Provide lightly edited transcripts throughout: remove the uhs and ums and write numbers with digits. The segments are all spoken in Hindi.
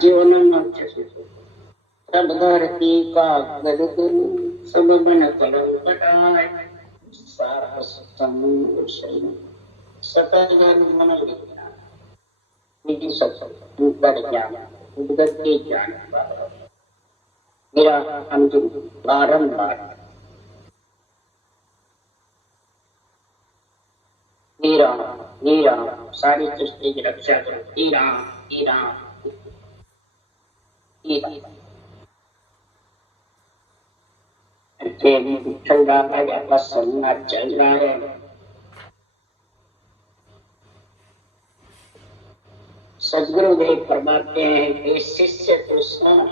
जीवन सब धरती का गदगद सब बन कलम पटाए सारा समुद्र सकल मन विज्ञान विधि सत्य ज्ञान उद्गत के ज्ञान मेरा अंतिम बारंबार हीरा हीरा सारी सृष्टि की रक्षा करो हीरा हीरा हीरा चल रहा है या सन्ना चल रहा है। सदगुरुदेव फरमाते हैं कि शिष्य तो सन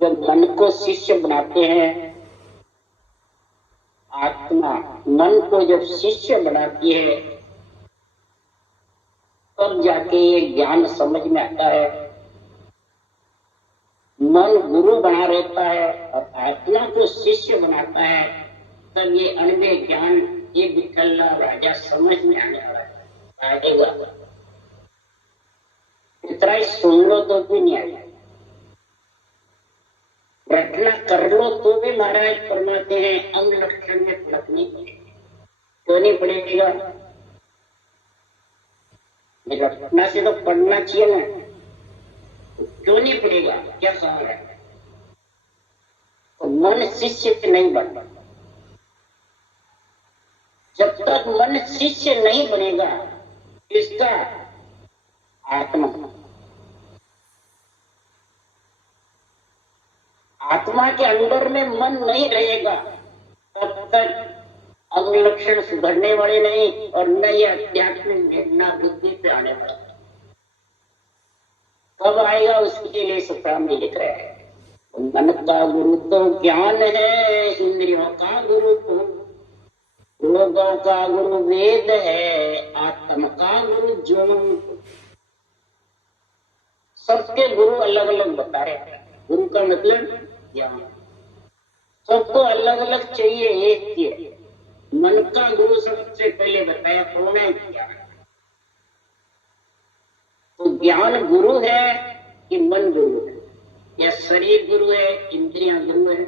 जब मन को शिष्य बनाते हैं, आत्मा मन को जब शिष्य बनाती है तब जाके ये ज्ञान समझ में आता है। मन गुरु बना रहता है और आत्मा को शिष्य बनाता है, तब ये अनवे ज्ञान ये विठल्ला राजा समझ में आने वाला आएगा। इतना ही सुन लो तो भी नहीं आएगा, रटना कर लो तो भी महाराज फरमाते हैं अंग लक्षण में फर्क नहीं पड़ेगा। क्यों नहीं पड़ेगा? रटना से तो पढ़ना चाहिए ना, क्यों नहीं पड़ेगा? क्या सवाल है? तो मन शिष्य नहीं बनता। जब तक मन शिष्य नहीं बनेगा इसका आत्मा के अंदर में मन नहीं रहेगा तब तक अंग लक्षण सुधरने वाले नहीं और न ये आध्यात्मिक भेदना बुद्धि पे आने वाला। कब आएगा उसके लिए सुप्राम भी लिख रहे हैं। मन का गुरु तो ज्ञान है, इंद्रियों का गुरु तो लोगों का गुरु वेद है, आत्मा का गुरु ज्ञान। सबके गुरु अलग अलग बता रहे हैं। गुरु का मतलब ज्ञान। सबको अलग अलग चाहिए, एक ही। मन का गुरु सबसे पहले बताया कौन है? ज्ञान। तो ज्ञान गुरु है कि मन गुरु है, या शरीर गुरु है, इंद्रियां गुरु है?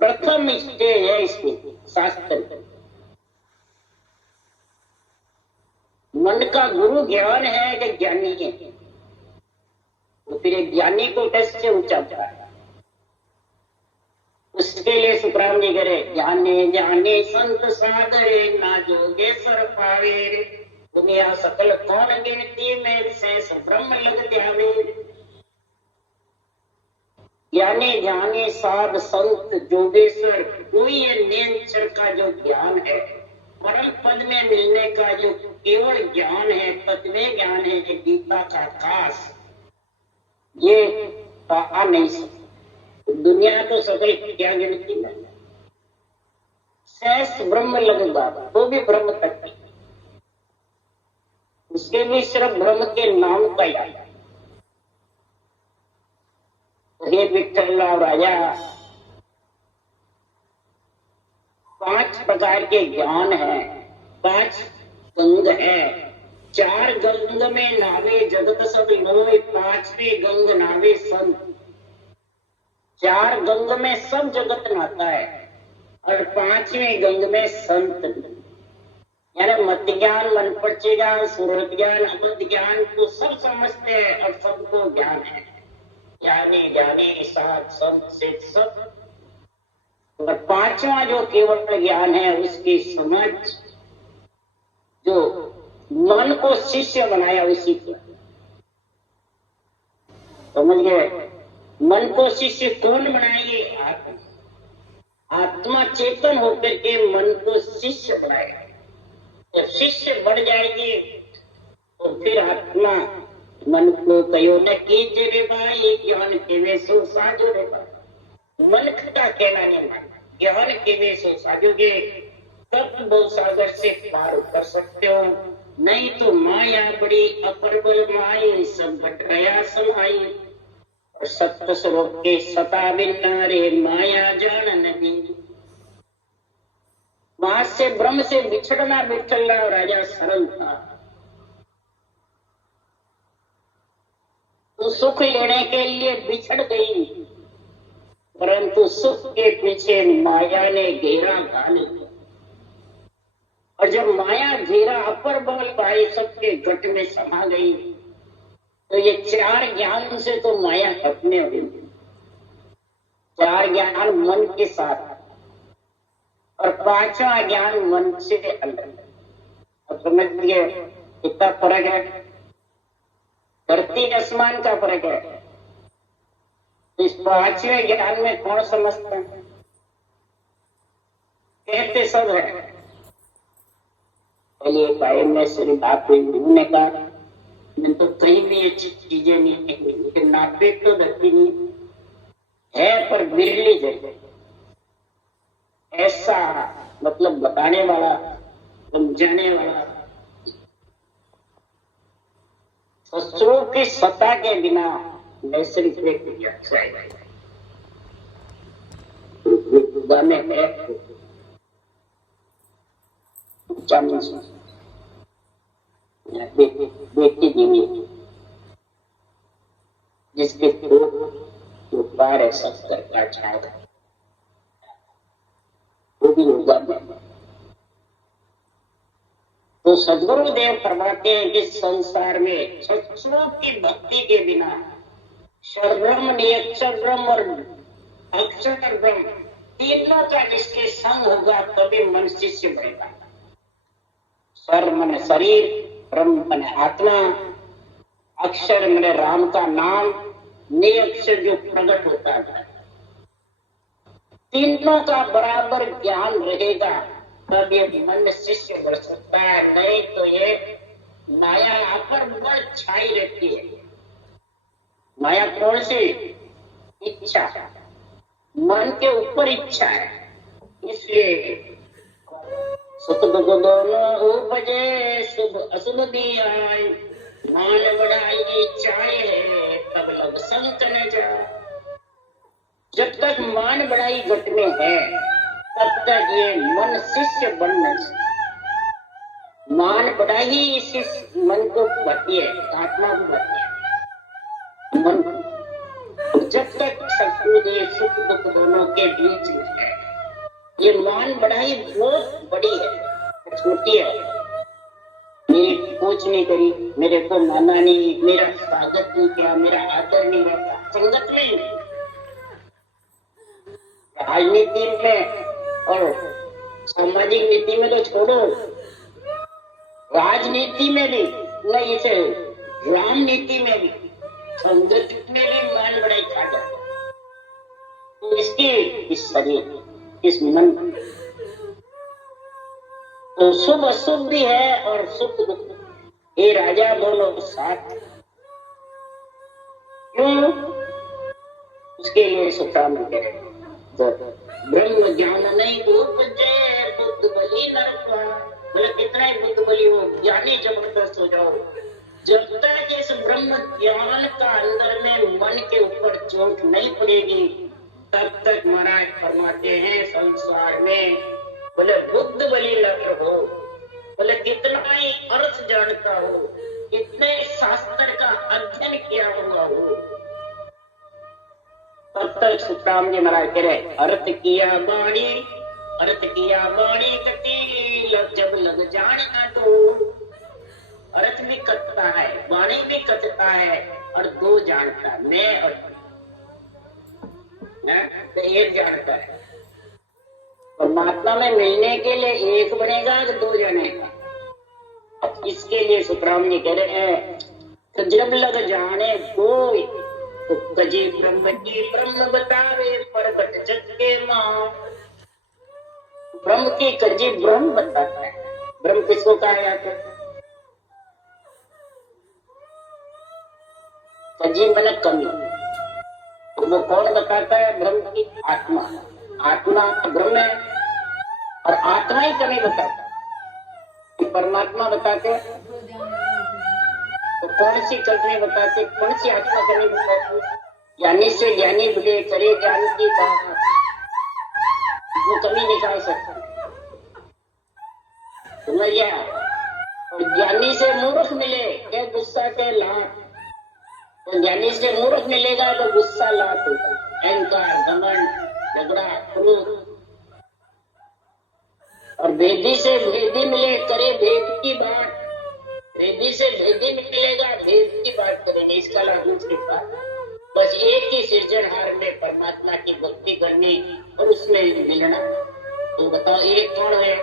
प्रथम स्टेज है इसमें शास्त्र। मन का गुरु ज्ञान है कि ज्ञानी है? तो फिर ज्ञानी को कैसे ऊंचा पाया? उसके लिए सुप्राम जी करे जाने जाने संत सागरे ना जोगे सर पावे दुनिया सकल कौन गिनती में शेष ब्रह्म लग जावे। ज्ञाने जाने साध संत जोगेश्वर कोई ये नेचर का जो ज्ञान है, परम पद में मिलने का जो केवल ज्ञान है, तत्व ज्ञान है, जो गीता का आकाश, ये पा नहीं सकता। दुनिया तो सकल क्या गिनती में शेष ब्रह्म लगेगा तो भी ब्रह्म तक नहीं, उसके भी सिर्फ ब्रह्म के नाम का याद। हे विठ्ठल राजा, 5 प्रकार के ज्ञान है, 5 गंग है। 4 गंग में नावे जगत सब लोय, 5वीं गंग नावे संत। 4 गंग में सब जगत नहाता है और 5वीं गंग में संत। यानी मत ज्ञान, मन पर्चे ज्ञान, सूरत ज्ञान, अमृत ज्ञान को सब समझते हैं और सबको ज्ञान है। यानी जाने साथ संत से सब। और 5वां जो केवल ज्ञान है उसकी समझ, जो मन को शिष्य बनाया उसी को समझ गए। मन को शिष्य कौन बनाएंगे? आत्मा। आत्मा चेतन होकर के मन को शिष्य बनाएगा। जब शिष्य बढ़ जाएगी तो फिर आत्मा मन को कहो न कीजे रे भाई, ज्ञान के वे सो साजो रे भाई। मन का कहना नहीं मानना, ज्ञान के वे सो साजोगे तब भव सागर से पार कर सकते हो। नहीं तो माया बड़ी अपरबल माई, सब बट गया समाई। और सत्य स्वरूप के सता बिना रे माया जान नहीं। वहां से ब्रह्म से बिछड़ना विठल राजा सरल था। तो सुख लेने के लिए बिछड़ गई, परंतु सुख के पीछे माया ने घेरा घाल लिया। और जब माया घेरा अपर बल पाई सबके गट में समा गई, तो ये चार ज्ञान से तो माया खत्म हो गई। चार ज्ञान मन के साथ और पांचवा ज्ञान मन से अलग। अब समझिए कितना फर्क है, धरती आसमान का फर्क है। इस पांचवें ज्ञान में कौन समझता है? कहते सब है। चलिए भाई में श्री बाप ने कहा मैं तो कहीं भी अच्छी चीजें नहीं है, लेकिन नापे तो धरती नहीं है, पर बिरली जगह ऐसा मतलब बताने वाला, समझाने वाला। शस्त्रों की सत्ता के बिना नैसर्गिक में है बेटी जीवी जिसके जो पार है सब करता चाहेगा वो भी होगा। तो सदगुरुदेव फरमाते हैं कि संसार में सत्संग की भक्ति के बिना सर्वब्रह्म, निरक्षर ब्रह्म और अक्षर ब्रह्म तीनों का जिसके संग होगा तभी मन शिष्य बनेगा। सर मन शरीर, ब्रह्म मन आत्मा, अक्षर मन राम का नाम, निरक्षर जो प्रकट होता है। तीनों का बराबर ज्ञान रहेगा तब ये मन शिष्य बढ़ सकता है, नहीं तो ये माया अपर बल छाई रहती है। माया कौन सी? इच्छा, मन के ऊपर इच्छा है। इसलिए सुख दुख दोनों उपजे, शुभ अशुभ भी आए, मान बढ़ाई चाहे तब लग संत न जा। जब तक मान बढ़ाई घट में है तब तक ये मन शिष्य बन नहीं सकता। मान बढ़ाई इस मन को बढ़ती है, आत्मा को बढ़ती है। मन जब तक सत्संग सुख दुख दोनों के बीच में है, ये मान बढ़ाई बहुत बड़ी है, छोटी है। मेरी पूछ नहीं करी, मेरे को माना नहीं, मेरा स्वागत नहीं किया, मेरा आदर नहीं किया, संगत में राजनीति में और सामाजिक नीति में तो छोड़ो, राजनीति में भी नहीं, इसे रामनीति में भी, संगत में भी मान बढ़ाई खा जाता। तो इसकी इस शरीर, इस मन तो शुभ अशुभ भी है और सुख दुख, ये राजा दोनों साथ। क्यों? उसके लिए सुखाम करें। ब्रह्म ज्ञान नहीं उपजे, बुद्ध बलि नरका। मतलब कितना ही बुद्ध बलि हो, ज्ञानी जबरदस्त हो जाओ, जब तक इस ब्रह्म ज्ञान का अंदर में मन के ऊपर चोट नहीं पड़ेगी तब तक महाराज फरमाते हैं संसार में बोले बुद्ध बलि नर हो, बोले कितना ही अर्थ जानता हो, कितने शास्त्र का अध्ययन किया हुआ हो, तब तक सुखराम जी महाराज कह रहे अर्थ किया बाणी, अर्थ किया बाणी कटी जब लग जाना तो। अर्थ भी कटता है, वाणी भी कटता है, और दो जानता है, मैं और तो एक जानता है। परमात्मा में मिलने के लिए एक बनेगा कि दो जनेगा? इसके लिए सुखराम जी कह रहे हैं तो जब लग जाने कोई तो कजी ब्रह्म की ब्रह्म बतावे प्रकट जग के मां। ब्रह्म की कजी ब्रह्म बताता है। ब्रह्म किसको कहा जाता है? कजी मन कमी, तो वो कौन बताता है? ब्रह्म की आत्मा। आत्मा ब्रह्म है और आत्मा ही कमी बताता है। परमात्मा बताते तो कौन सी कमी बताते, कौन सी आत्मा कमी बताती? ज्ञानी से ज्ञानी भले करे ज्ञान की बात, वो कमी निकाल सकता है। समझ गया। और ज्ञानी से मूर्ख मिले क्या गुस्सा के लात, तो ज्ञानी से मूर्ख मिलेगा तो गुस्सा लात होगा, अहंकार, घमंड, झगड़ा, क्रोध। और भेदी से भेदी मिले करे भेद की बात, भेदी से भेदी मिलेगा भेद की बात करेंगे, इसका लाभ दूसरी बात। बस एक ही सृजनहार में परमात्मा की भक्ति करनी और उसमें मिलना। तो बताओ एक कौन है?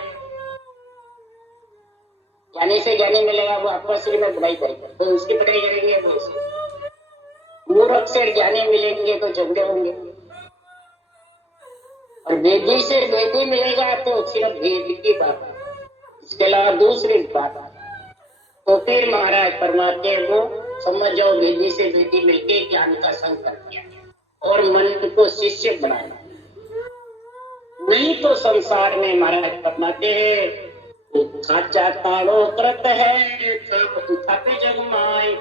ज्ञानी से ज्ञानी मिलेगा वो आपस में बुराई करेगा तो उसकी बुराई करेंगे, वो मूर्ख से ज्ञानी मिलेंगे तो झगड़े होंगे। और वेदी से वेदी मिलेगा तो सिर्फ भेद की बात, इसके अलावा दूसरी बात। तो फिर महाराज परमात्मा को समझ जाओ, वेदी से वेदी मिलके ज्ञान का संग कर दिया और मन को शिष्य बनाया। नहीं तो संसार में महाराज परमात्मा है खाचा ताड़ो कृत है थापे जग माय,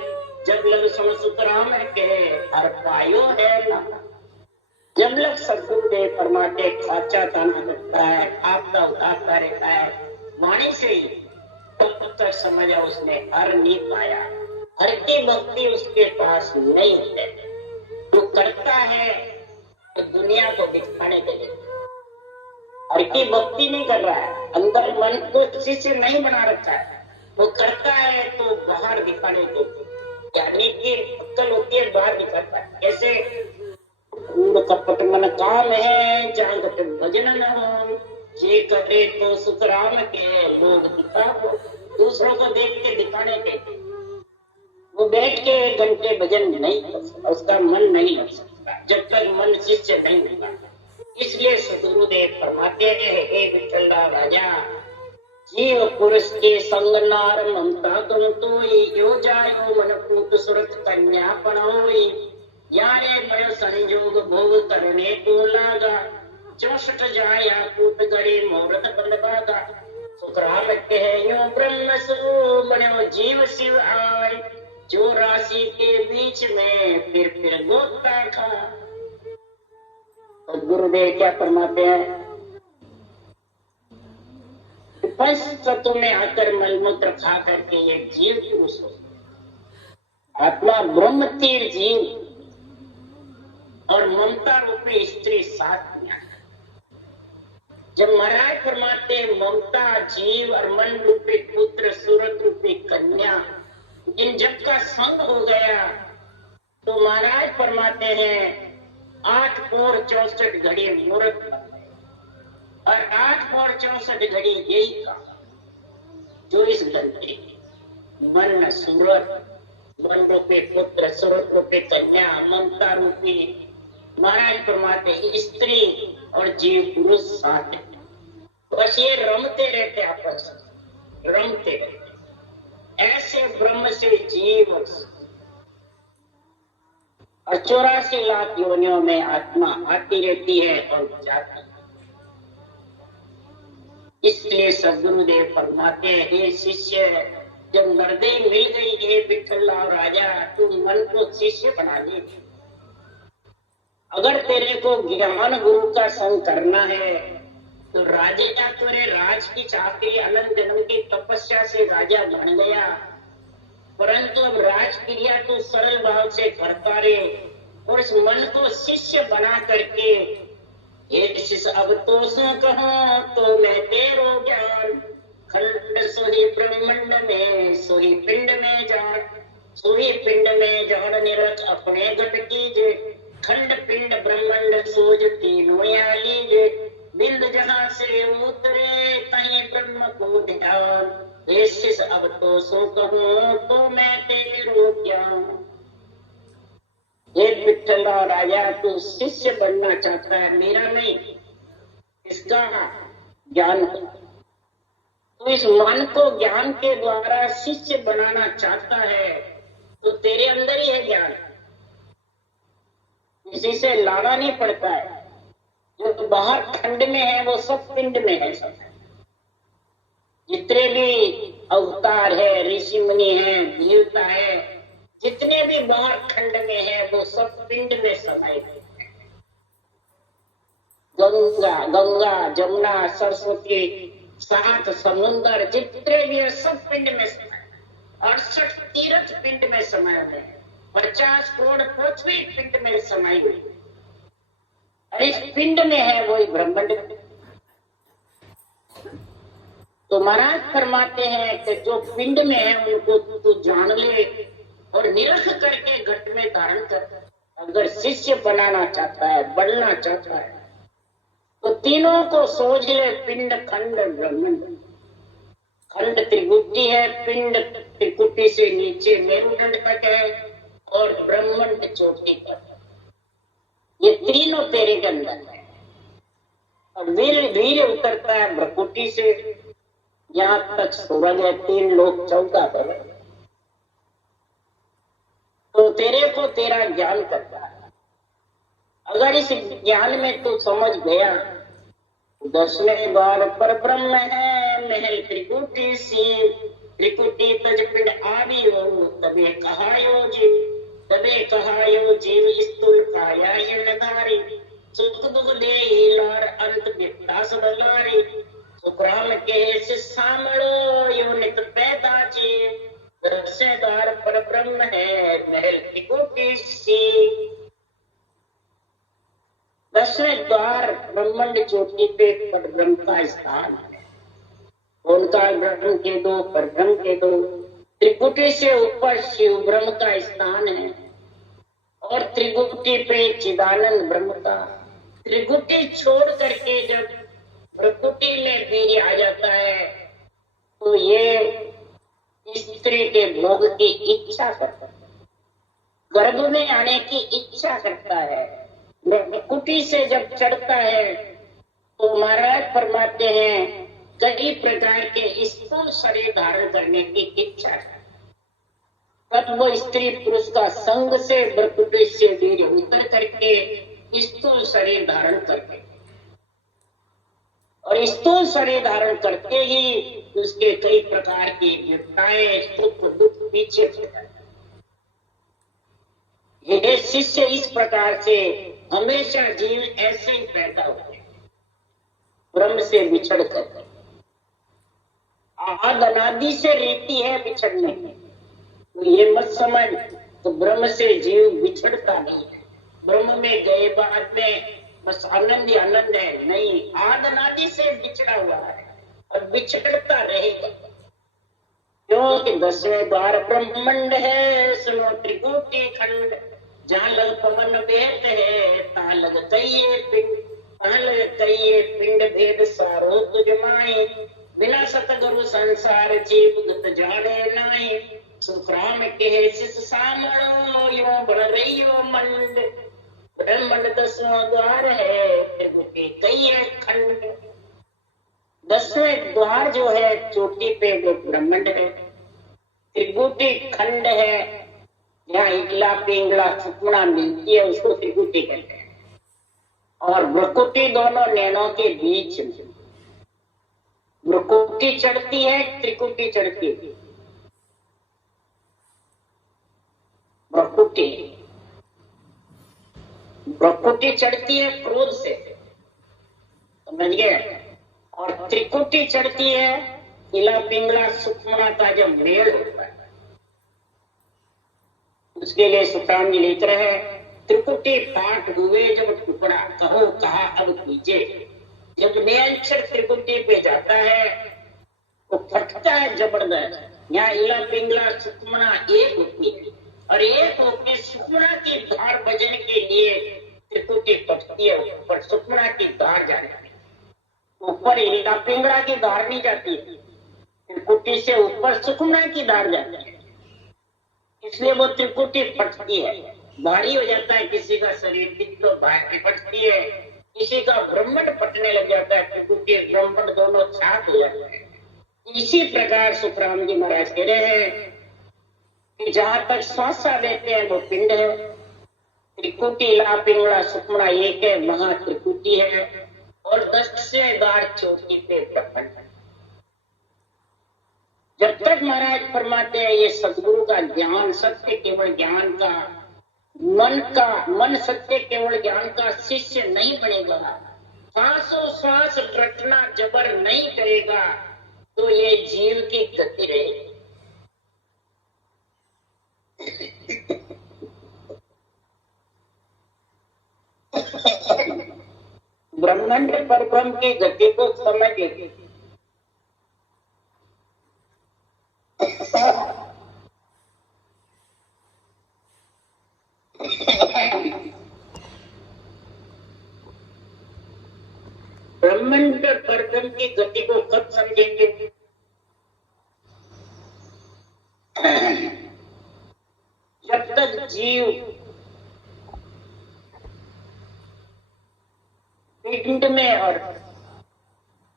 जब लग सुन सुतराम के हर पायो है ना। जब लग सदगुरुदेव परमात्मा खाचा ताना करता है, आपका उठाता रहता है वाणी से ही, तब तक समझा उसने हर नहीं पाया। हर की भक्ति उसके पास नहीं है। जो करता है तो दुनिया को दिखाने के लिए, हर की भक्ति नहीं कर रहा है, अंदर मन को शिष्य नहीं बना रखा है। वो करता है तो बाहर दिखाने के लिए, ज्ञानी की अक्ल होती है बाहर दिखाता है। कैसे? कपट मन काम है जागत भजन न हो, जे करे तो सुतराम के लोग दिखा हो। दूसरों को देख के दिखाने के वो बैठ के 1 घंटे भजन नहीं कर सकता, उसका मन नहीं लग सकता जब तक मन शिष्य नहीं होगा। इसलिए सदगुरुदेव फरमाते हैं, हे विठल राजा जीव पुरुष के संग नार ममता तुम तोई, यो जायो मन पूत सुरत कन्या पणोई, यारे बड़े संयोग भोग करने को लागा, 64 जाया कूट गड़ी मुहूर्त बंधवागा। सुखराम कहे यो ब्रह्म सो बनो जीव शिव आय, जो राशि के बीच में फिर गोता खा। तो गुरुदेव क्या फरमाते हैं? तत्व में आकर मलमूत्र खा करके ये जीव पुरुष हो, आत्मा ब्रह्म तीर जीव और ममता रूपी स्त्री साथ में। जब महाराज फरमाते ममता जीव और मन रूपी पुत्र सूरत रूपी कन्या, इन जब का संग हो गया तो महाराज फरमाते हैं 8 पौर 64 घड़ी मुहूर्त और 8 पौर 64 घड़ी यही का 24 घंटे मन सूरत, मन रूपी पुत्र सूरत रूपी कन्या, ममता रूपी महाराज फरमाते स्त्री और जीव पुरुष साथ। बस ये रमते रहते, आपस रमते रहते। ऐसे ब्रह्म से जीव और 84 लाख योनियों में आत्मा आती रहती है और जाती है। इसलिए सदगुरुदेव फरमाते हैं, हे शिष्य जब मर्दे मिल गई हे विठल राजा, तू मन को शिष्य बना दे। अगर तेरे को ज्ञान गुरु का संग करना है तो राजे का तेरे राज की चाकरी अनंत जन्म की तपस्या से राजा बन गया, परंतु अब राज क्रिया तो सरल भाव से करता रहे और इस मन को शिष्य बना करके ये शिष्य अब तो सो कहा तो मैं तेरो ज्ञान, खंड सोही ब्रह्मांड में सोही पिंड में जान, सोही पिंड में जान निरख अपने घट कीजे, खंड पिंड ब्रह्मांड सोज तीनों या लीजे, बिंद जहां से उतरे कहीं ब्रह्म को ध्यान, शिष्य अब तो सो कहूं तो मैं तेरो ज्ञान। ये विठल राजा तू शिष्य बनना चाहता है, मेरा नहीं, इसका ज्ञान हो। तो इस मन को ज्ञान के द्वारा शिष्य बनाना चाहता है तो तेरे अंदर ही है ज्ञान, किसी से लाना नहीं पड़ता है। जो बाहर खंड में है वो सब पिंड में है। सब जितने भी अवतार है, ऋषि मुनि है, देवता है, जितने भी बाहर खंड में है वो सब पिंड में समाये हैं। गंगा, जमुना, सरस्वती, 7 समुंदर जितने भी है, सब पिंड में समाये, 68 तीर्थ पिंड में समाये हुए, 50 करोड़ पृथ्वी पिंड में समाई हुई, और इस पिंड में है वही ब्रह्मांड। तो महाराज फरमाते हैं कि जो पिंड में है उनको तू जान ले और निरख करके घट में धारण कर। अगर शिष्य बनाना चाहता है, बढ़ना चाहता है, तो तीनों को सोच ले, पिंड खंड ब्रह्मांड। खंड त्रिकुटी है, पिंड त्रिकुटी से नीचे मेरुदंड तक है, और ब्रह्मांड चोटी तक। ये तीनों तेरे के अंदर है। और वीर वीर उतरता है भ्रकुटी से, यहाँ तक सूरज है, 3 लोग 14 पर। तो तेरे को तेरा ज्ञान करता है। अगर इस ज्ञान में तू समझ गया, 10वें द्वार पर ब्रह्म है, महल त्रिकुटी सी, त्रिकुटी तज पिंड आवी हो, तबे कहायो जीव, तबे कहायो जीव स्थूल काया ये नधारी, सुख दुख दे लार अंत विपदास बलारी, सुग्राम के से सामड़ो यो नित पैदा जीव, 10वें द्वार पर ब्रह्म है, महल त्रिकुटी सी। 10वें द्वार ब्रह्मांड चोटी पे पर ब्रह्म का स्थान है। उनका ब्रह्म के दो, पर ब्रह्म के दो। त्रिकुटी से ऊपर शिव ब्रह्म का स्थान है, और त्रिकुटी पे चिदानंद ब्रह्म का। त्रिकुटी छोड़ करके जब प्रकृति में वीर्य आ जाता है, तो ये स्त्री के भोग की इच्छा करता है, गर्भ में आने की इच्छा करता है। प्रकृति से जब चढ़ता है तो महाराज फरमाते हैं कई प्रकार के स्थूल शरीर धारण करने की इच्छा है। तब वो स्त्री पुरुष का संग से प्रकृति से वीर्य उतर करके स्थूल शरीर धारण करके, और स्थूल शरीर धारण करते ही उसके कई प्रकार की विपदाएं, सुख दुख पीछे छूट जाते हैं। ये शिष्य इस प्रकार से हमेशा जीव ऐसे ही पैदा होते हैं, ब्रह्म से बिछड़ कर। आद अनादि से रीति है बिछड़ने की, तो ये मत समझ तो ब्रह्म से जीव बिछड़ता नहीं है। ब्रह्म में गए बाद में बस आनंद ही आनंद है, नहीं, आद अनादि से बिछड़ा हुआ है और बिछड़ता रहेगा। क्योंकि 10वें द्वार ब्रह्मांड है, सुनो त्रिकुटी खंड, जहाँ लग पवन भेद है, तहाँ लग कहिए पिंड, तहाँ लग कहिए पिंड भेद सारो तुझ माई, बिना सतगुरु संसार जीव गत जाने नाई, सुखराम के शिष सामरो यो बढ़ रहियो मंड, ब्रह्मांड 10वां द्वार है, त्रिकुटी कहिए खंड। 10वें द्वार जो है चोटी पे वो ब्रह्मांड है, त्रिकुटी खंड है, यहाँ इकला पिंगला सुकुड़ा मिलती है, उसको त्रिकुटी कहते हैं। और भ्रकुटी दोनों नैनों के बीच में, भ्रकुटी चढ़ती है, त्रिकुटी चढ़ती है। भ्रकुटी चढ़ती है क्रोध से, समझ गए, और त्रिकुटी चढ़ती है इला पिंगला सुकुड़ा का जब मेल होता है। उसके लिए सुखराम जी लिख रहे हैं, त्रिकुटी पाठ हुए जब टुकड़ा, कहो कहा अब कीजिए। जब नियंत्रण त्रिकुटी पे जाता है तो फटता है जबरदस्त। यहाँ इला पिंगला सुकुड़ा एक होती है, और एक होकर सुकुड़ा की धार बजने के लिए त्रिकुटी फटती है, ऊपर सुकुड़ा की धार जाती है। ऊपर इला पिंगला की धार नहीं जाती है, त्रिकुटी से ऊपर सुकुड़ा की धार जाती है, इसलिए वो त्रिकुटी फटती है, भारी हो जाता है। किसी का शरीर तो भारी फटती है, किसी का ब्रह्मांड फटने लग जाता है, त्रिकुटी ब्रह्मांड दोनों छाप हो जाते हैं। इसी प्रकार सुखराम जी महाराज कह रहे हैं कि जहां तक श्वासा देते हैं वो पिंड है, त्रिकुटी ला पिंगला सुखमड़ा एक है, महा त्रिकुटी है, और 10वें द्वार चोटी पे ब्रह्मांड है। जब तक महाराज फरमाते हैं ये सदगुरु का ज्ञान, सत्य केवल ज्ञान का, मन सत्य केवल ज्ञान का शिष्य नहीं बनेगा, श्वासों श्वास रटना जबर नहीं करेगा, तो ये जीव की गति रही। ब्रह्मांड पर ब्रह्म की गति को समझिए। ब्रह्मांड पर ब्रह्म की गति को कब समझेंगे? जब तक जीव पिंड में और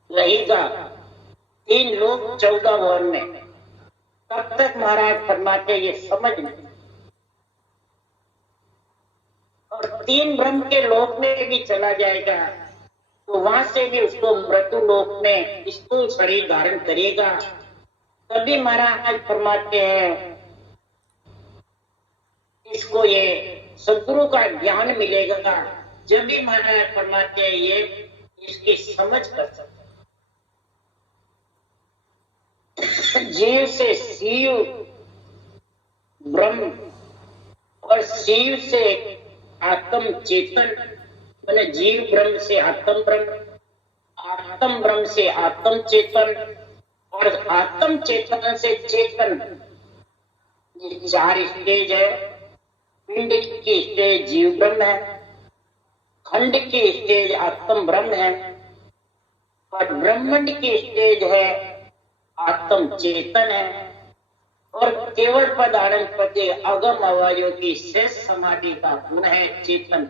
रहेगा 3 लोक 14 भवन में, तब तक महाराज फरमाते ये समझ नहीं। और 3 ब्रह्म के लोक में भी चला जाएगा तो वहां से भी उसको मृत्यु लोक में स्थूल शरीर धारण करेगा। तभी महाराज फरमाते हैं इसको ये सद्गुरु का ज्ञान मिलेगा। जब भी महाराज फरमाते हैं ये इसकी समझ कर सकते। जीव से शिव ब्रह्म और शिव से आत्म चेतन, मैंने जीव ब्रह्म से आत्म ब्रह्म से आत्म चेतन और आत्म चेतन से चेतन, ये 4 स्टेज है। पिंड की स्टेज जीव ब्रह्म है, खंड की स्टेज आत्म ब्रह्म है और ब्रह्मांड की स्टेज है आत्म चेतन है। और केवल पदार्थ पति अगम अवायों की शेष समाधि का गुण है चेतन।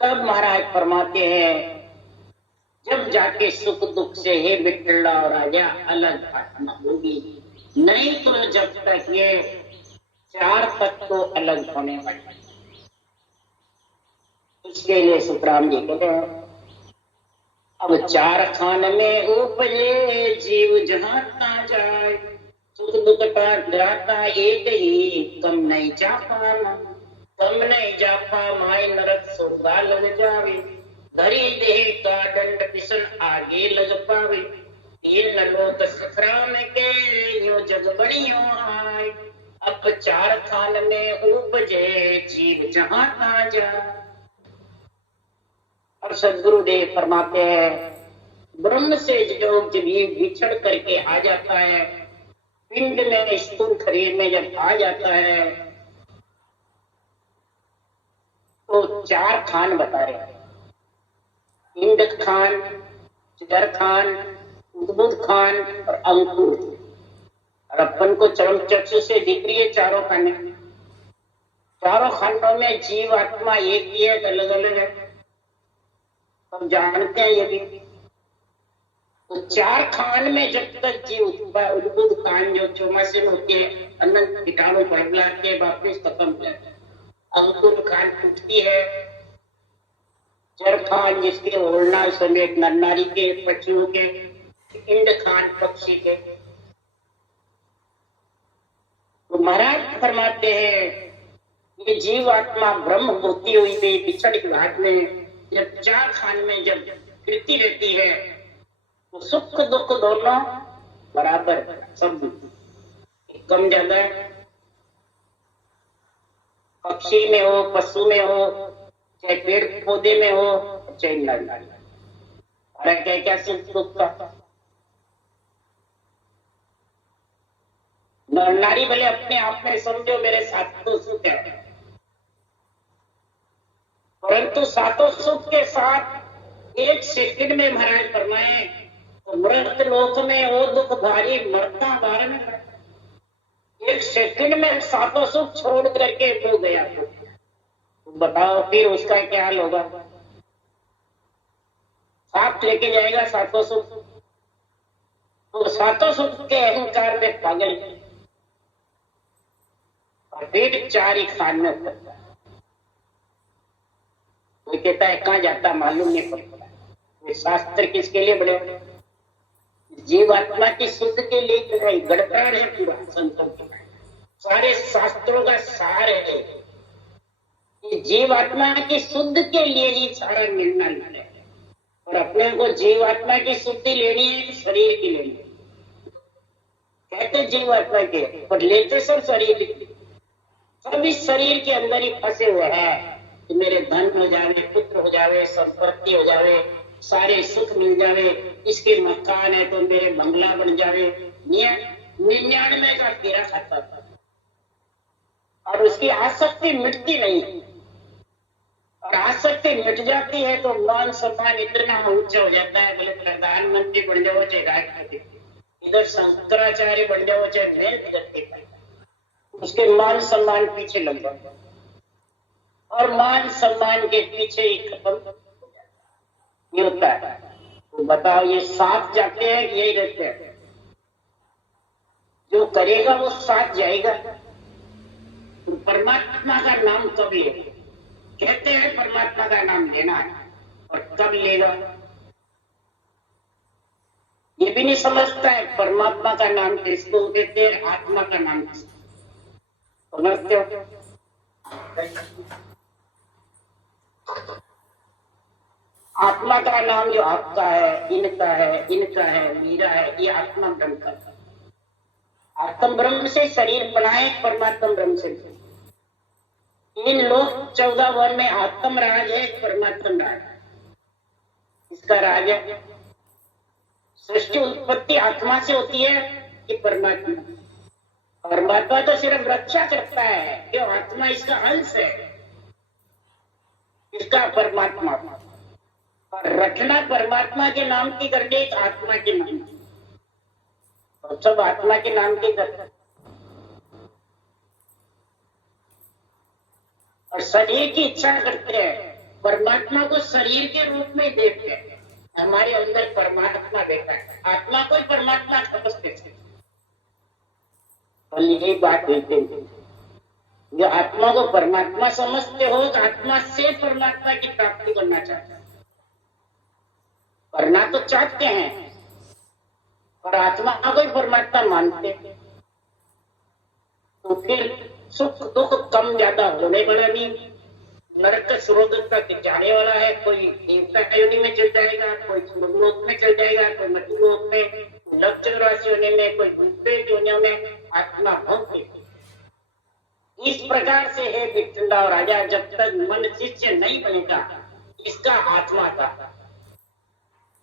तब महाराज फरमाते हैं जब जाके सुख दुख से हे विठला और राजा अलग आत्मा होगी, नहीं तो जब तक ये 4 तत्व अलग होने वाले। इसके लिए सुखराम जी कहते हैं अब 4 खान में उपजे जीव जहां ता जाए, सुख दुख का दाता एक ही कम नहीं जा पाना, कम नहीं जा पा माय नरक सोगा लग जावे, धरी देह का दंड पिसन आगे लग पावे, ये लोक सुखराम के यो जग बड़ियों आए, अब 4 खान में उपजे जीव जहां ता जाए। और सदगुरुदेव फरमाते हैं ब्रह्म से जो जीव बिछड़ करके आ जाता है, पिंड में स्थूल शरीर में जब आ जाता है तो 4 खान बता रहे हैं, पिंड खान, जर खान, उद्भुत खान और अंकुर। और अपन को चरम चक्षु से दिख रही है 4 खाने। 4 खंडों में जीव आत्मा एक ही है, अलग अलग है, हम जानते हैं ये भी। तो 4 खान में जब तक जीव उद्भुत खान जो चौमासे में होते हैं, अनंत कीटाणु पड़ला के वापिस खत्म हो जाते हैं। अंकुर खान टूटती है, जर खान जिसके ओढ़ना समेत नर नारी के पक्षियों के, इंड खान पक्षी के। तो महाराज फरमाते हैं ये जीव आत्मा ब्रह्म होती हुई भी बिछड़ के हाथ में जब 4 खान में जब फिरती रहती है तो सुख दुख दोनों बराबर, सब कम ज्यादा, पक्षी में हो, पशु में हो, चाहे पेड़ पौधे में हो, चाहे नर नारी। अरे क्या क्या सुख दुख का, नर नारी भले अपने आप में समझो मेरे साथ तो सुख है, परंतु सातों सुख के साथ 1 सेकंड में महाराज फरमाए तो मृत लोक में वो दुख भारी मरता बार में 1 सेकंड में सातों सुख छोड़ करके हो गया। तो बताओ फिर उसका क्या हाल होगा? साथ लेके जाएगा सातों सुख। तो सातों सुख के अहंकार में पागल और फिर 4 ही खान में उतरता है। कोई कहता है कहाँ जाता मालूम नहीं पड़ता। ये शास्त्र किसके लिए बने? जीवात्मा की शुद्ध के लिए गड़बड़ है पूरा संतों का। सारे शास्त्रों का सार है कि जीवात्मा की शुद्ध के लिए ही सारा निर्णय है। और अपने को जीवात्मा की शुद्धि लेनी है कि शरीर की लेनी है? कहते जीवात्मा के, पर लेते सब शरीर की। सब इस शरीर के अंदर ही फंसे हुए हैं कि मेरे धन हो जावे, पुत्र हो जावे, संपत्ति हो जावे, सारे सुख मिल जावे, इसके मकान है तो मेरे बंगला बन जावे। 99 का कीड़ा खाता था और उसकी आसक्ति मिटती नहीं। और आसक्ति मिट जाती है तो मान सम्मान इतना ऊंचा हो जाता है, बोले प्रधानमंत्री बन जाओ चाहे राष्ट्रपति, इधर शंकराचार्य बन जाओ चाहे मेल करते, उसके मान सम्मान पीछे लग जाता है और मान सम्मान के पीछे ही खत्म ये होता है। तो बताओ ये साथ जाते हैं कि यही रहते हैं? जो करेगा वो साथ जाएगा। तो परमात्मा का नाम कब लेगा? कहते हैं परमात्मा का नाम लेना है, और कब लेगा ये भी नहीं समझता है। परमात्मा का नाम किसको देते हैं, आत्मा का नाम किसको समझते हो? आत्मा का नाम जो आपका है, इनका है, इनका है, मेरा है, ये आत्मा ब्रह्म का। आत्म ब्रह्म से शरीर बनाए, परमात्मा ब्रह्म से। इन लोग 14 वन में आत्म राज है, परमात्म राज। इसका राज है। सृष्टि उत्पत्ति आत्मा से होती है कि परमात्मा? परमात्मा तो सिर्फ रक्षा करता है, क्यों? आत्मा इसका अंश है, इसका परमात्मा। और रखना परमात्मा के नाम की करके एक आत्मा के नाम की, और सब आत्मा के नाम की करते। और शरीर की इच्छा करते हैं, परमात्मा को शरीर के रूप में देखते हैं। हमारे अंदर परमात्मा बैठा है, आत्मा को ही परमात्मा समझते हैं। और यही बात कहते हैं, जो आत्मा को परमात्मा समझते हो, तो आत्मा से परमात्मा की प्राप्ति करना चाहते हैं। करना तो चाहते हैं, और आत्मा को ही परमात्मा मानते हैं। तो फिर सुख दुख कम ज्यादा होने वाला नहीं, नरक स्वर्ग तक जाने वाला है। कोई देवता योनि में चल जाएगा, कोई स्वर्गलोक में चल जाएगा, कोई मृत्युलोक में, लक्ष राशि होने में, कोई दूसरे योनियों में आत्मा भोगती। इस प्रकार से है विठला और राजा, जब तक मन शिष्य नहीं बनेगा इसका आत्मा का,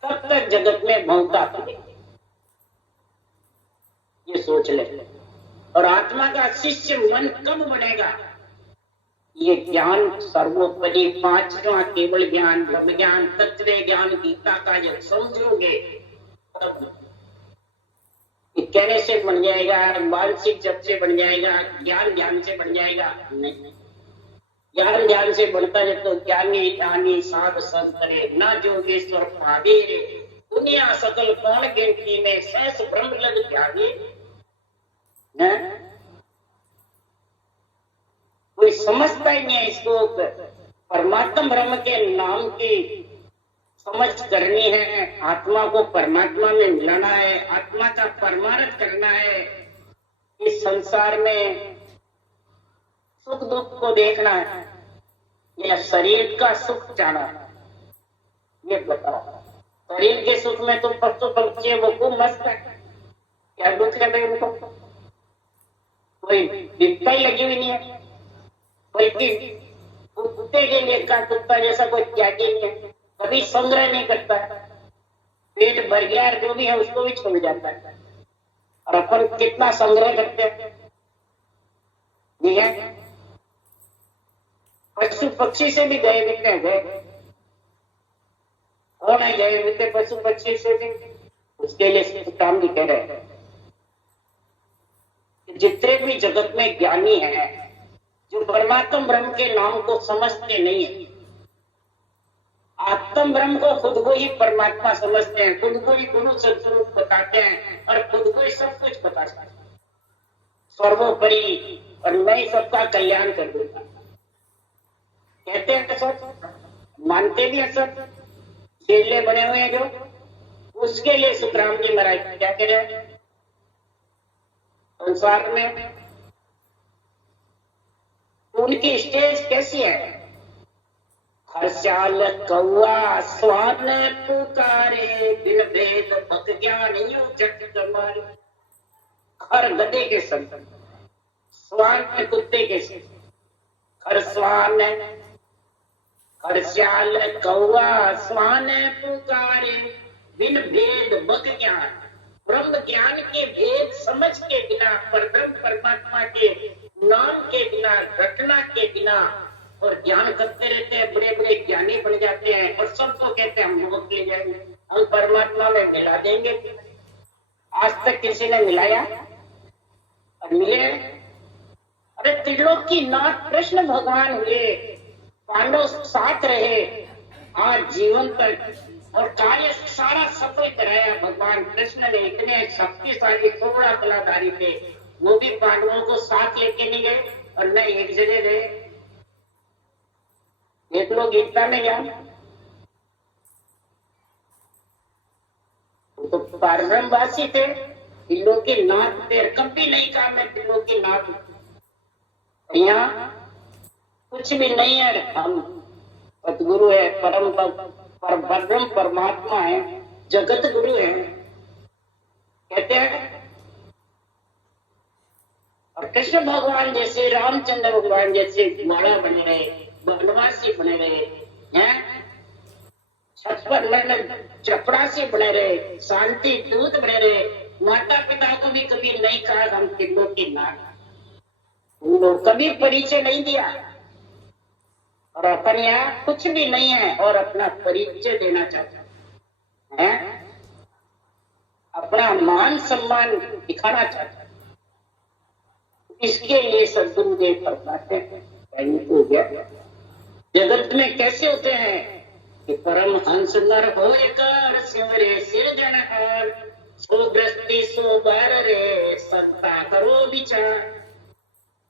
तब तक जगत में भोगता फिरे। ये सोच ले। और आत्मा का शिष्य मन कब बनेगा? ये ज्ञान सर्वोपरि पांचवा केवल ज्ञान, ब्रह्म ज्ञान, तत्व ज्ञान, गीता का जब समझोगे तब कहने से बन जाएगा, मानसिक जप से बन जाएगा, ज्ञान से बन जाएगा? नहीं। ज्ञान से बढ़ता है तो ज्ञानी ज्ञानी साध संत करे, ना जोगेश्वर पावे रे, दुनिया सकल कौन गिनती में, सहस ब्रह्म लग ज्ञानी। कोई समझता ही नहीं है इसको। परमात्मा ब्रह्म के नाम की समझ करनी है, आत्मा को परमात्मा में मिलाना है, आत्मा का परमार्थ करना है। इस संसार में सुख दुख को देखना है या शरीर का सुख चाहना है? ये बताओ। शरीर के सुख में तो पशु पक्षी है, वो खूब मस्त है, क्या दुख है भाई उनको? कोई विपत्ति लगी हुई नहीं है, बल्कि कुत्ते के लिए का कुत्ता जैसा कोई त्यागी नहीं है, कभी संग्रह नहीं करता है, पेट भर गया जो भी है उसको भी छोड़ जाता है। और अपन कितना संग्रह करते हैं, नहीं है? पशु पक्षी से भी गए बिकने गए, और नहीं गए बिकते पशु पक्षी से भी। उसके लिए काम भी कह रहे हैं। जितने भी जगत में ज्ञानी हैं, जो परमात्मा ब्रह्म के नाम को समझते नहीं है, आत्म ब्रह्म को खुद को ही परमात्मा समझते हैं, खुद को ही गुरु सदस्वरूप बताते हैं, और खुद को ही सब कुछ बताते हैं, सर्वोपरि, और मैं ही सबका कल्याण कर दूंगा कहते हैं। सब मानते भी हैं, सब चेले बने हुए हैं जो, उसके लिए सुखराम जी महाराज क्या कह रहे हैं? संसार में उनकी स्टेज कैसी है? हर्षाल कौआ स्वान पुकारे, बिन भेद भक्त ज्ञान यूं जग कमारे। खर गधे के संग, स्वान कुत्ते के संग। खर स्वान, हर्षाल कौआ स्वान पुकारे, बिन भेद भक्त ज्ञान। ब्रह्म ज्ञान के भेद समझ के बिना, परब्रह्म परमात्मा के नाम के बिना, रटना के बिना, और ज्ञान करते रहते हैं, बड़े बड़े ज्ञानी बन जाते हैं और सबको कहते हैं हम मुक्त ले जाएंगे, हम परमात्मा में मिला देंगे। आज तक किसी ने मिलाया और मिले? अरे त्रिलोकीनाथ कृष्ण भगवान हुए, पांडव साथ रहे आज जीवन तक, और कार्य सारा सफल कराया भगवान कृष्ण ने। इतने शक्तिशाली थोड़ा कलाधारी थे, वो भी पांडवों को साथ लेके नहीं गए और न एक जगह गए। एक लोग गीता में गया तो पारब्रह्मवासी थे, त्रिलोकीनाथ थे, कभी नहीं कहा मैं त्रिलोकीनाथ। यहाँ कुछ भी नहीं है, हम सतगुरु है, परम परब्रह्म परमात्मा है, जगत गुरु है कहते हैं। और कृष्ण भगवान जैसे, रामचंद्र भगवान जैसे ग्वाला बने रहे, वनवासी बने रहे हैं, छप्पन महीने चपड़ासी बने रहे, शांति दूत बने रहे। माता पिता को भी कभी नहीं कहा हम त्रिलोकीनाथ, कभी परिचय नहीं दिया। और अपन यहाँ कुछ भी नहीं है और अपना परिचय देना चाहता है, अपना मान सम्मान दिखाना चाहता है। इसके लिए सद्गुरुदेव फरमाते हैं, हो गया जगत में कैसे होते हैं कि परम हंस नर होए कर, सिमरे सिरजनहार, सो गृहस्थी सो बार रे, संता करो विचार।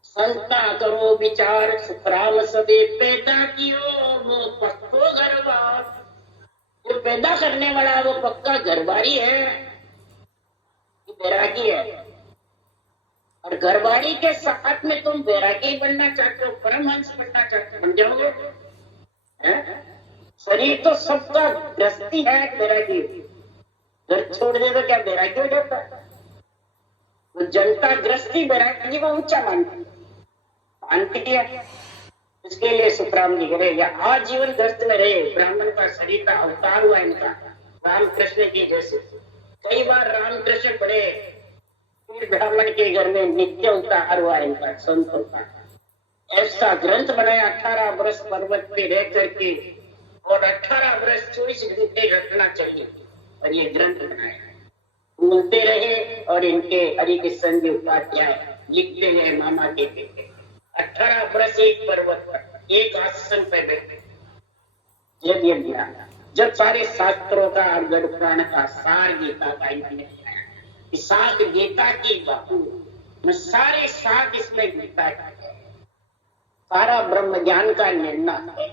संता करो विचार, सुखराम सबे पैदा कियो, वो पक्को घरवार। जो पैदा करने वाला वो पक्का घरवारी है, बैरागी है। और घरवारी के साथ में तुम बैरागी बनना चाहते हो, परमहंस बनना चाहते हो, बन जाओगे। शरीर तो सबका गृहस्थी है, बैरागी। घर छोड़ दे तो क्या बैरागी हो जाता है? तो जनता गृहस्थी बैरागी को ऊंचा मानती है। इसके लिए सुखराम जी कह या आजीवन ग्रस्त में रहे। ब्राह्मण का शरीर का अवतार हुआ इनका, रामकृष्ण जी जैसे। कई बार रामकृष्ण पढ़े, फिर ब्राह्मण के घर में नित्य अवतार हुआ इनका, संतों का। ऐसा ग्रंथ बनाया 18 वर्ष पर्वत पे रह करके, और 18 वर्ष 24 घंटे रखना चाहिए, और ये ग्रंथ बनाया। बोलते रहे और इनके हरि किशन जी उपाध्याय लिखते गए मामा के बेटे। 18 वर्ष एक पर्वत पर, एक आसन पर बैठे, जब सारे शास्त्रों का, गढ़ पुराण का सार गीता का इन्होंने बताया। सात गीता की बातों में सारे सात इसमें गीता का, सारा ब्रह्म ज्ञान का निर्णय है।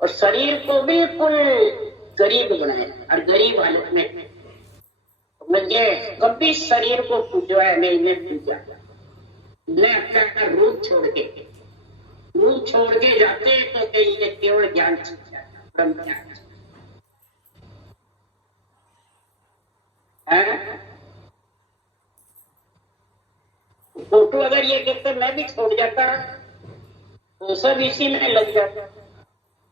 और शरीर को बिल्कुल गरीब बनाया, और गरीब हालत में मुझे कभी शरीर को पूजवाया नहीं, मैं पूजा मैं अपना रूप छोड़ के जाते तो ये केवल ज्ञान सीख जाता, ब्रह्म ज्ञान। फोटो अगर ये कहते मैं भी छोड़ जाता तो सब इसी में लग जाता,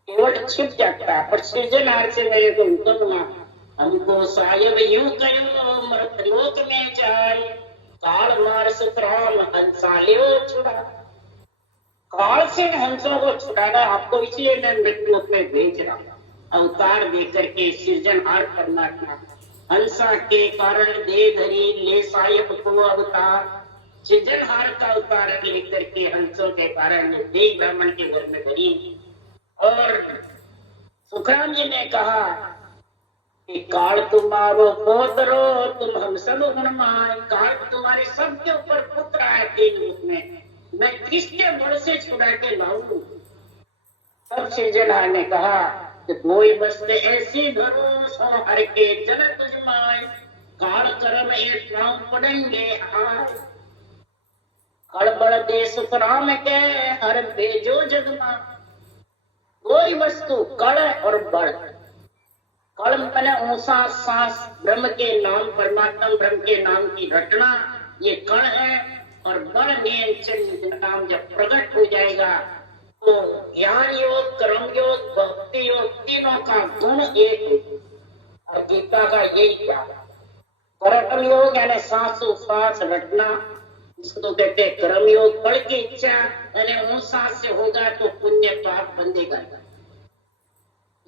केवल छिप जाता। पर सृजनहार से मेरे को उनको दूंगा, हमको सायब यूं करो मृतलोक में जाए, काल मार सुखराम हंसा लियो छुड़ा। काल से हंसों को छुड़ाना आपको, इसलिए मैं मृतलोक में भेज रहा हूँ। अवतार देकर के सृजनहार परमात्मा हंसा के कारण दे धरी, ले सायब को अवतार। सृजनहार का अवतार लेकर के हंसों के कारण दे ब्राह्मण के घर में धरी। और सुखराम जी ने कहा कि काल तुम्हारो पोतरो, तुम हम सब गुणमाय। काल तुम्हारे सबके ऊपर पुत्र है, 3 रूप में, मैं किसके बल से छुड़ा के लाऊं? सब सृजनहार ने कहा कि कोई बसते ऐसी भरोस हो हर के जन तुझमाय, काल कर्म एक पांव पड़ेंगे हाय। खड़बड़ दे सुखराम के हर भेजो जगमा। कोई वस्तु कण और बल। कण मैंने ऊंसा सांस, ब्रह्म के नाम, परमात्मा ब्रह्म के नाम की रचना, ये कण है। और बल नियंत्रण नाम जब प्रकट हो जाएगा तो ज्ञान योग, कर्म योग, भक्ति योग, तीनों का गुण एक। और गीता का यही ज्ञान। कर्म योग यानी सांसों-सांस रटना, इसको तो कहते हैं कर्म योग। बल की इच्छा यानी उस सांस से होगा तो पुण्य पाप बंधेगा।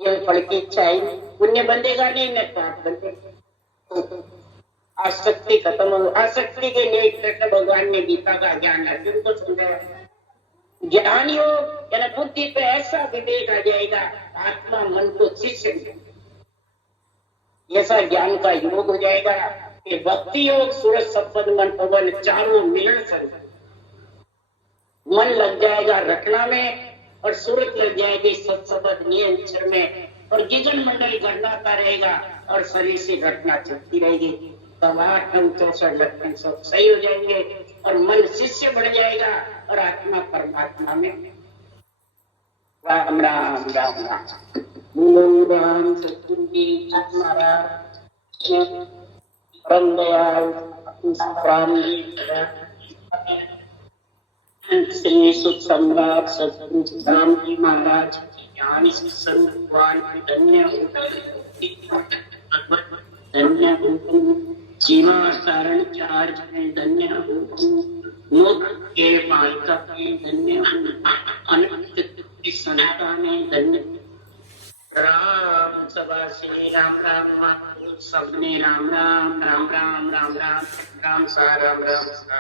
ये फल की इच्छा है, पुण्य बंधेगा नहीं, मैं पाप बंधेगा। आसक्ति खत्म हो। आसक्ति के लिए कृष्ण भगवान ने गीता का ज्ञान अर्जुन को समझाया। ज्ञान योग यानी बुद्धि पे ऐसा विवेक आ जाएगा, आत्मा मन को शिष्य, ऐसा ज्ञान का योग हो जाएगा कि भक्ति योग, सूरज सपद मन पवन चारों मिलन से मन लग जाएगा रटना में, और सूरत लग जाएगी सत्सबद नियंत्रण में, और जीवन मंडल गणनाता रहेगा और शरीर से रटना चलती रहेगी। तब 8 9 64 लक्षण सब सही हो जाएंगे और मन शिष्य बढ़ जाएगा और आत्मा परमात्मा में। राम राम राम राम। बोलो राम सतगुरु जी महाराज परम दयाल राम जी श्री सुख सम्राट सतगुरु राम जी महाराज की ज्ञान संगवान धन्य धन्य जीवा सारण चार्ज में धन्य मुख के मालिका में धन्य अनंत संता में धन्य। राम सभा श्री राम राम सबने राम राम राम राम राम राम राम सा राम राम सा।